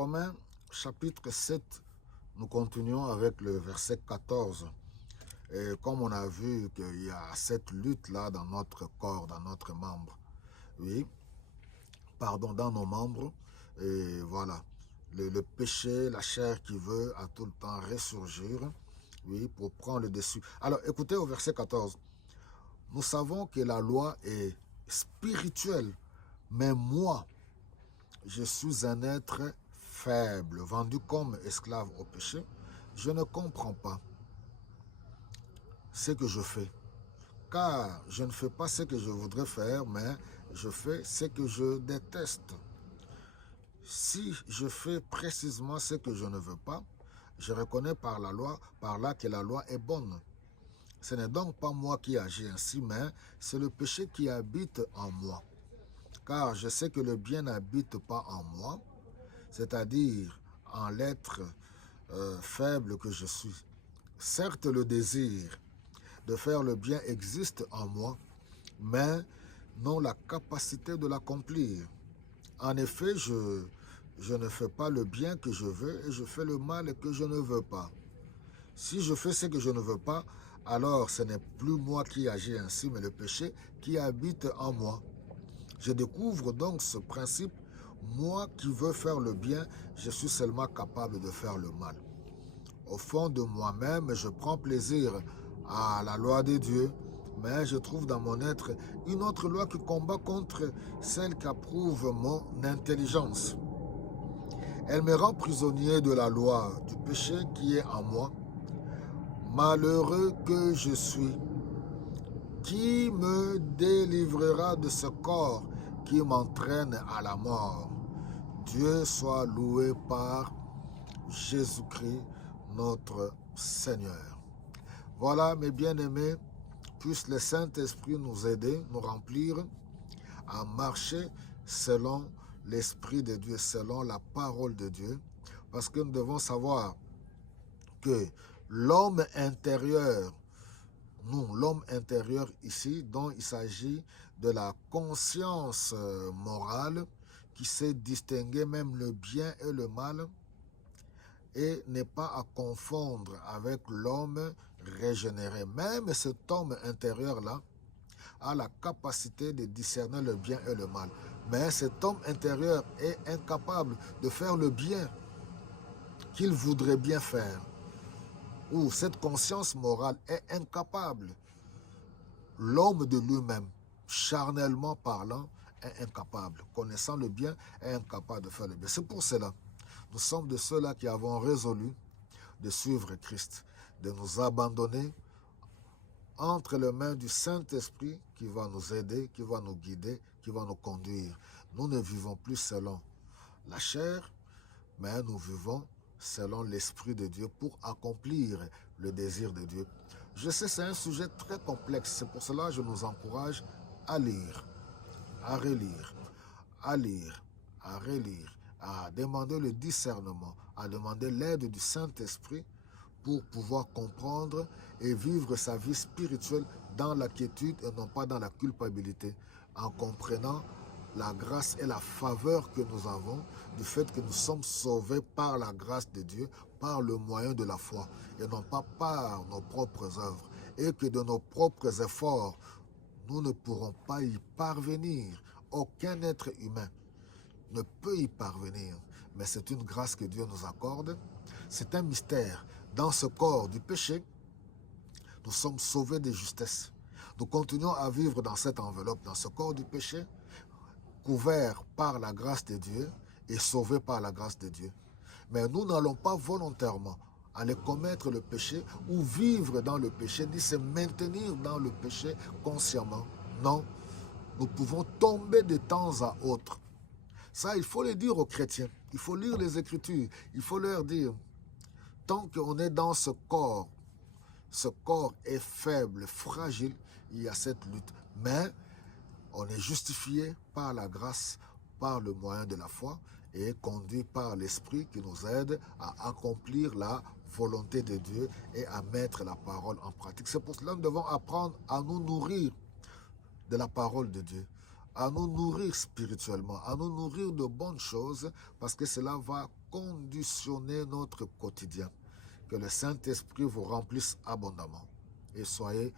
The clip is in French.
Romains chapitre 7, nous continuons avec le verset 14. Et comme on a vu qu'il y a cette lutte-là dans notre corps, dans notre membre, oui, pardon, dans nos membres, et voilà, le péché, la chair qui veut à tout le temps ressurgir, oui, pour prendre le dessus. Alors, écoutez au verset 14. Nous savons que la loi est spirituelle, mais moi, je suis un être faible, vendu comme esclave au péché. Je ne comprends pas ce que je fais, car je ne fais pas ce que je voudrais faire, mais je fais ce que je déteste. Si je fais précisément ce que je ne veux pas, je reconnais par là que la loi est bonne. Ce n'est donc pas moi qui agis ainsi, mais c'est le péché qui habite en moi. Car je sais que le bien n'habite pas en moi, c'est-à-dire en l'être faible que je suis. Certes, le désir de faire le bien existe en moi, mais non la capacité de l'accomplir. En effet, je ne fais pas le bien que je veux et je fais le mal que je ne veux pas. Si je fais ce que je ne veux pas, alors ce n'est plus moi qui agis ainsi, mais le péché qui habite en moi. Je découvre donc ce principe. Moi qui veux faire le bien, je suis seulement capable de faire le mal. Au fond de moi-même, je prends plaisir à la loi de Dieu, mais je trouve dans mon être une autre loi qui combat contre celle qu'approuve mon intelligence. Elle me rend prisonnier de la loi du péché qui est en moi. Malheureux que je suis, qui me délivrera de ce corps qui m'entraîne à la mort? Dieu soit loué par Jésus-Christ, notre Seigneur. Voilà, mes bien-aimés, puisse le Saint-Esprit nous aider, nous remplir à marcher selon l'Esprit de Dieu, selon la parole de Dieu, parce que nous devons savoir que l'homme intérieur, l'homme intérieur ici, dont il s'agit de la conscience morale qui sait distinguer même le bien et le mal et n'est pas à confondre avec l'homme régénéré. Même cet homme intérieur-là a la capacité de discerner le bien et le mal. Mais cet homme intérieur est incapable de faire le bien qu'il voudrait bien faire. Ou cette conscience morale est incapable. L'homme de lui-même, charnellement parlant, est incapable. Connaissant le bien, est incapable de faire le bien. C'est pour cela, nous sommes de ceux-là qui avons résolu de suivre Christ, de nous abandonner entre les mains du Saint-Esprit qui va nous aider, qui va nous guider, qui va nous conduire. Nous ne vivons plus selon la chair, mais nous vivons selon l'Esprit de Dieu pour accomplir le désir de Dieu. Je sais, c'est un sujet très complexe. C'est pour cela que je nous encourage à lire, à relire, à lire, à relire, à demander le discernement, à demander l'aide du Saint-Esprit pour pouvoir comprendre et vivre sa vie spirituelle dans la quiétude et non pas dans la culpabilité, en comprenant la grâce et la faveur que nous avons du fait que nous sommes sauvés par la grâce de Dieu, par le moyen de la foi, et non pas par nos propres œuvres, et que de nos propres efforts, nous ne pourrons pas y parvenir. Aucun être humain ne peut y parvenir, mais c'est une grâce que Dieu nous accorde. C'est un mystère. Dans ce corps du péché, nous sommes sauvés de justesse. Nous continuons à vivre dans cette enveloppe, dans ce corps du péché, couvert par la grâce de Dieu et sauvés par la grâce de Dieu. Mais nous n'allons pas volontairement aller commettre le péché ou vivre dans le péché, ni se maintenir dans le péché consciemment. Non, nous pouvons tomber de temps à autre. Ça, il faut le dire aux chrétiens. Il faut lire les Écritures. Il faut leur dire, tant qu'on est dans ce corps est faible, fragile, il y a cette lutte. Mais on est justifié par la grâce, par le moyen de la foi et conduit par l'Esprit qui nous aide à accomplir la volonté de Dieu et à mettre la parole en pratique. C'est pour cela que nous devons apprendre à nous nourrir de la parole de Dieu, à nous nourrir spirituellement, à nous nourrir de bonnes choses, parce que cela va conditionner notre quotidien. Que le Saint-Esprit vous remplisse abondamment et soyez